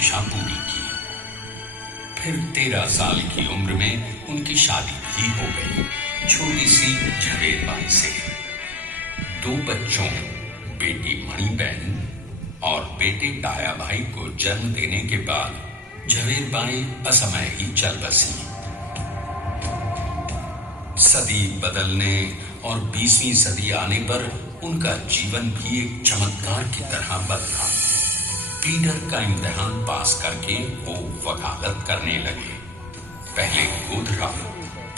शिक्षा पूरी की। फिर 13 साल की उम्र में उनकी शादी भी हो गई, छोटी सी झवेरबाई से। 2 बच्चों, बेटी मणिबेन और बेटे डायाभाई को जन्म देने के बाद झवेरबाई असमय ही चल बसी। सदी बदलने और 20वीं सदी आने पर उनका जीवन भी एक चमत्कार की तरह बदला। पीटर का इम्तिहान पास करके वो वकालत करने लगे, पहले गोधरा,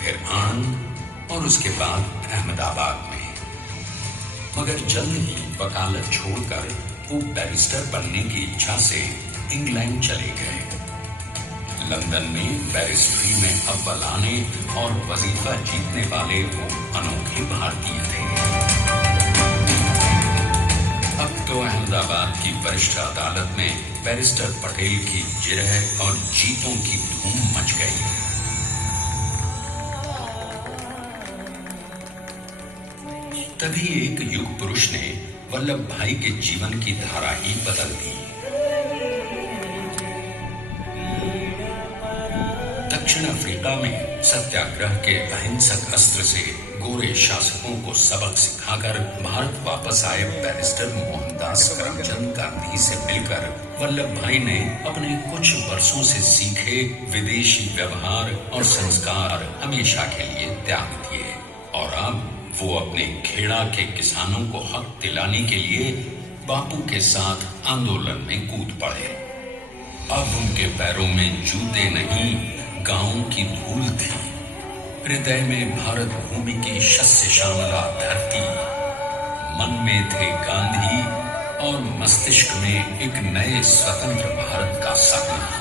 फिर आणंद और उसके बाद अहमदाबाद में। मगर जल्द ही वकालत छोड़कर वो बैरिस्टर बनने की इच्छा से इंग्लैंड चले गए। लंदन में बैरिस्ट्री में अव्वल आने और वजीफा जीतने वाले वो अनोखे भारतीय थे। अब तो अहमदाबाद की वरिष्ठ अदालत में बैरिस्टर पटेल की जिरह और जीतों की धूम मच गई। तभी एक युग पुरुष ने वल्लभ भाई के जीवन की धारा ही बदल दी। दक्षिण अफ्रीका में सत्याग्रह के अहिंसक अस्त्र से गोरे शासकों को सबक सिखाकर भारत वापस आए बैरिस्टर मोहनदास करमचंद गांधी से मिलकर वल्लभ भाई ने अपने कुछ वर्षों से सीखे विदेशी व्यवहार और संस्कार हमेशा के लिए त्याग दिए और अब वो अपने खेड़ा के किसानों को हक दिलाने के लिए बापू के साथ आंदोलन में कूद पड़े। अब उनके पैरों में जूते नहीं, गांवों की धूल थी। हृदय में भारत भूमि की शस्य श्यामला धरती, मन में थे गांधी और मस्तिष्क में एक नए स्वतंत्र भारत का सपना।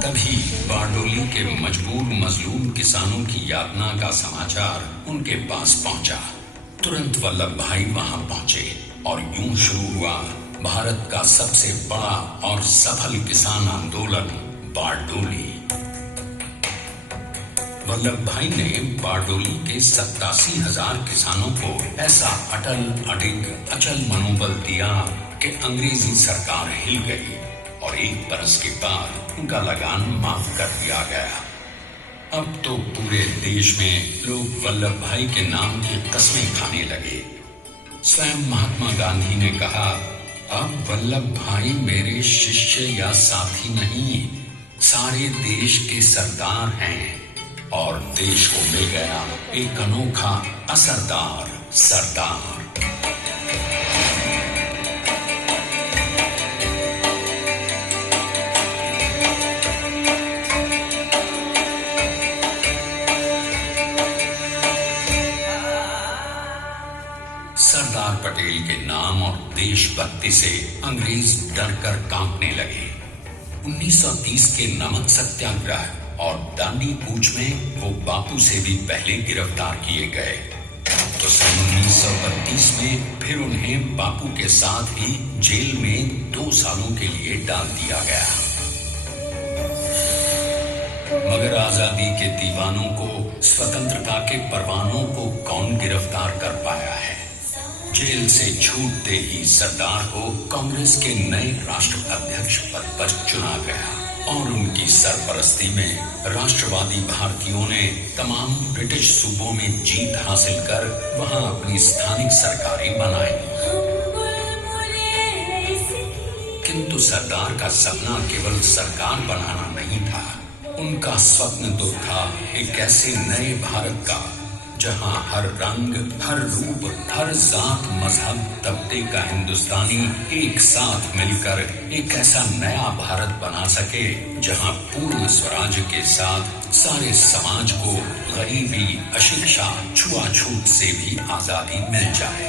तभी बारडोली के मजबूर मजलूम किसानों की यातना का समाचार उनके पास पहुंचा। तुरंत वल्लभ भाई वहां पहुंचे और यूं शुरू हुआ भारत का सबसे बड़ा और सफल किसान आंदोलन, बारडोली। वल्लभ भाई ने बारडोली के 87,000 किसानों को ऐसा अटल, अडिग, अचल मनोबल दिया कि अंग्रेजी सरकार हिल गई और 1 बरस के बाद उनका लगान माफ कर दिया गया। अब तो पूरे देश में लोग वल्लभ भाई के नाम की कस्में खाने लगे। स्वयं महात्मा गांधी ने कहा, अब वल्लभ भाई मेरे शिष्य या साथी नहीं, सारे देश के सरदार हैं और देश को मिल गया एक अनोखा असरदार सरदार। सरदार पटेल के नाम और देशभक्ति से अंग्रेज डर कर कांपने लगे। 1930 के नमक सत्याग्रह और दांडी कूच में वो बापू से भी पहले गिरफ्तार किए गए। तो सन 1932 में फिर उन्हें बापू के साथ ही जेल में 2 सालों के लिए डाल दिया गया। मगर आजादी के दीवानों को, स्वतंत्रता के परवानों को कौन गिरफ्तार कर पाया है। जेल से छूटते ही सरदार को कांग्रेस के नए राष्ट्राध्यक्ष पद पर चुना गया और उनकी सरपरस्ती में राष्ट्रवादी भारतीयों ने तमाम ब्रिटिश सूबों में जीत हासिल कर वहां अपनी स्थानिक सरकारें बनाई। किंतु सरदार का सपना केवल सरकार बनाना नहीं था, उनका स्वप्न तो था एक ऐसे नए भारत का जहां हर रंग, हर रूप, हर जात, मजहब, तबके का हिंदुस्तानी एक साथ मिलकर एक ऐसा नया भारत बना सके जहां पूर्ण स्वराज के साथ सारे समाज को गरीबी, अशिक्षा, छुआछूत से भी आजादी मिल जाए।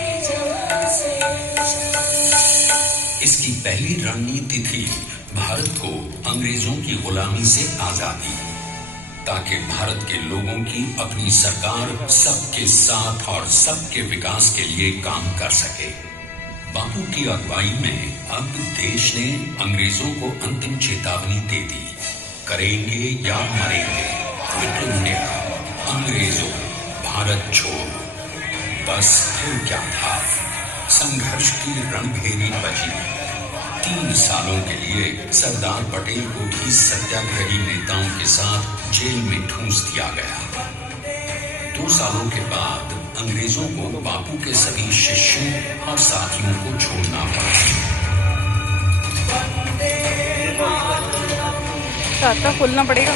इसकी पहली रणनीति थी भारत को अंग्रेजों की गुलामी से आजादी, ताकि भारत के लोगों की अपनी सरकार सबके साथ और सबके विकास के लिए काम कर सके। बापू की अगुवाई में अब देश ने अंग्रेजों को अंतिम चेतावनी दे दी, करेंगे या मरेंगे, क्विट इंडिया, अंग्रेजों भारत छोड़ो। बस फिर क्या था, संघर्ष की रणभेरी बजी। 3 सालों के लिए सरदार पटेल को भी सत्याग्रही नेताओं के साथ जेल में ठूंस दिया गया। 2 सालों के बाद अंग्रेजों को बापू के सभी शिष्यों और साथियों को छोड़ना पड़ा। खाता खोलना पड़ेगा।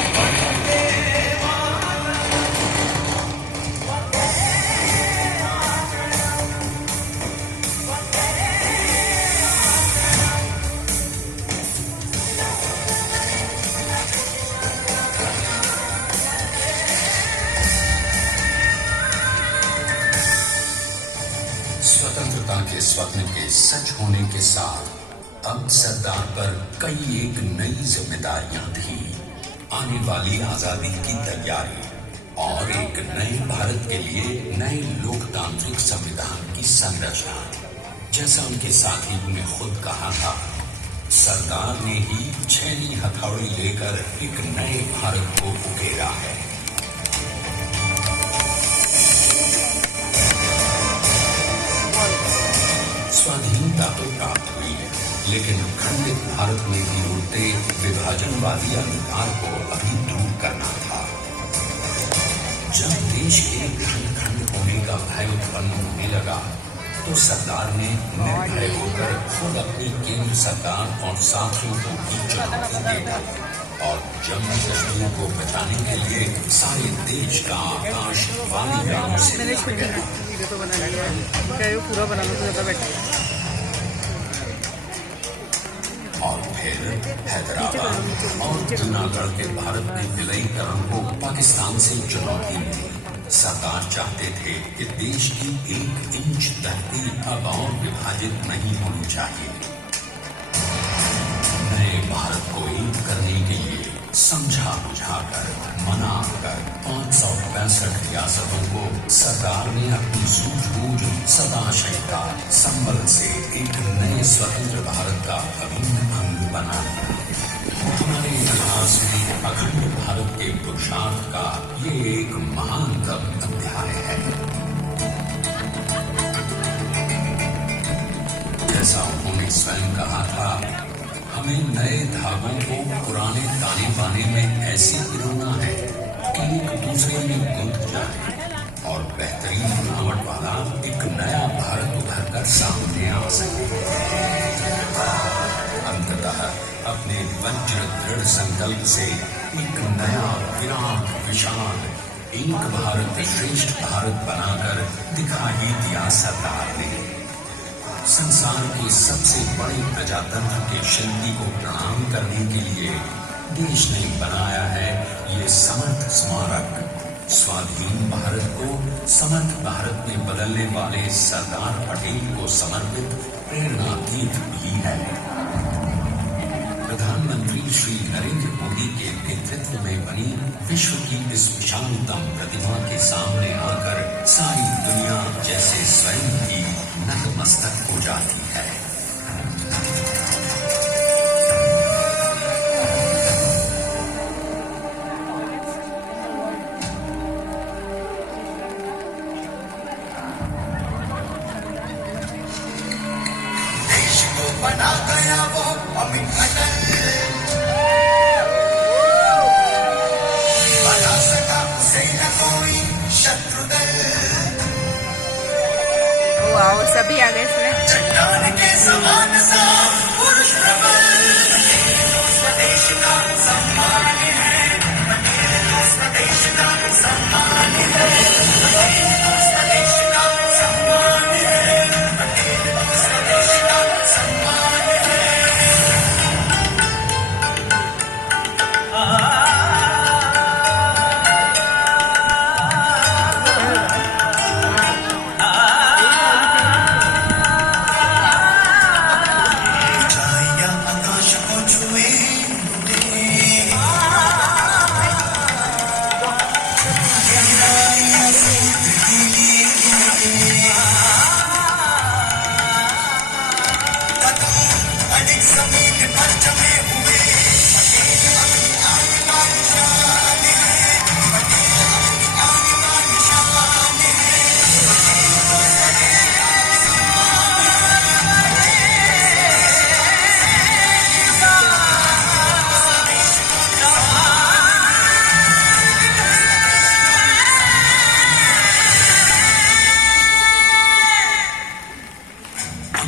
स्वतंत्रता के स्वप्न के सच होने के साथ अब सरदार पर कई एक नई जिम्मेदारियां थी। आने वाली आजादी की तैयारी और एक नए भारत के लिए नए लोकतांत्रिक संविधान की संरचना। जैसा उनके साथियों ने खुद कहा था, सरदार ने ही छैनी हथौड़ी लेकर एक नए भारत को उकेरा है। स्वाधीनता तो प्राप्त हुई, लेकिन खंडित भारत में भी उड़ते विभाजनवादी अंधकार को अभी दूर करना था। जब देश के खंड खंड होने का भय उत्पन्न होने लगा, तो सरदार ने निर्भय होकर खुद अपनी केंद्र सरकार और साथियों को भी चुनौती देगा और जम्मू कश्मीर को बचाने के लिए सारे देश का आकाश वाली गांव से वीडियो तो बना लिया है, पूरा बनाना तो ज्यादा बेटर। और फिर हैदराबाद और जूनागढ़ के भारत में विलयीकरण को पाकिस्तान से चुनौती मिली। सरदार चाहते थे कि देश की 1 इंच धरती अब और विभाजित नहीं होनी चाहिए। नए भारत को एक करने के लिए समझा बुझाकर मना कर 565 रियासतों को सरदार ने अपनी सूझबूझ सदाशय का संबल से एक नए स्वतंत्र भारत का अभिन्न अंग बना दिया। हमारे इतिहास में अखंड भारत के पुरुषार्थ का ये एक महानतम अध्याय है। जैसा उन्होंने स्वयं कहा था, हमें नए धागों को पुराने ताने बाने में ऐसे पिरोना है कि एक दूसरे में गुंथ जाए और बेहतरीन बनावट वाला एक नया भारत उभर कर सामने आ सके। अंततः अपने वज्र दृढ़ संकल्प से एक नया विराट विशाल एक भारत श्रेष्ठ भारत बनाकर दिखा ही दिया सरदार ने। संसार के सबसे बड़े प्रजातंत्र के शिल्पी को प्रणाम करने के लिए देश ने बनाया है ये समर्थ स्मारक। स्वाधीन भारत को समर्थ भारत में बदलने वाले सरदार पटेल को समर्पित प्रेरणातीत भी है। प्रधानमंत्री श्री नरेंद्र मोदी के नेतृत्व में बनी विश्व की इस विशालतम प्रतिमा के सामने आकर सारी दुनिया जैसे स्वयं ही नतमस्तक हो जाती है। देश को बना गया वो अमित अटल, बना सका उसे न कोई शत्रुदल। वाह, सभी आ गए इसमें। चट्टान के समान सा पुरुष प्रबल, स्वदेश का सम्मान है, स्वदेश का सम्मान है, स्वदेश का सम्मान है, स्वदेश का सम्मान है।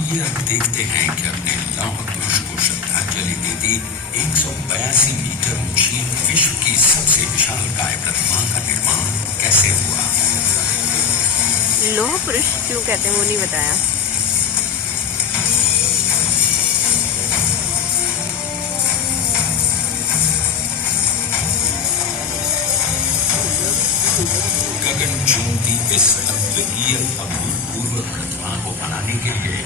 आइए अब देखते हैं कि अपने लौह पुरुष को श्रद्धांजलि देती 182 मीटर ऊंची विश्व की सबसे विशालकाय प्रतिमा का निर्माण कैसे हुआ। लौह पुरुष क्यों कहते हैं वो नहीं बताया। गगनचुंबी इस अद्वितीय अभूतपूर्व प्रतिमा को बनाने के लिए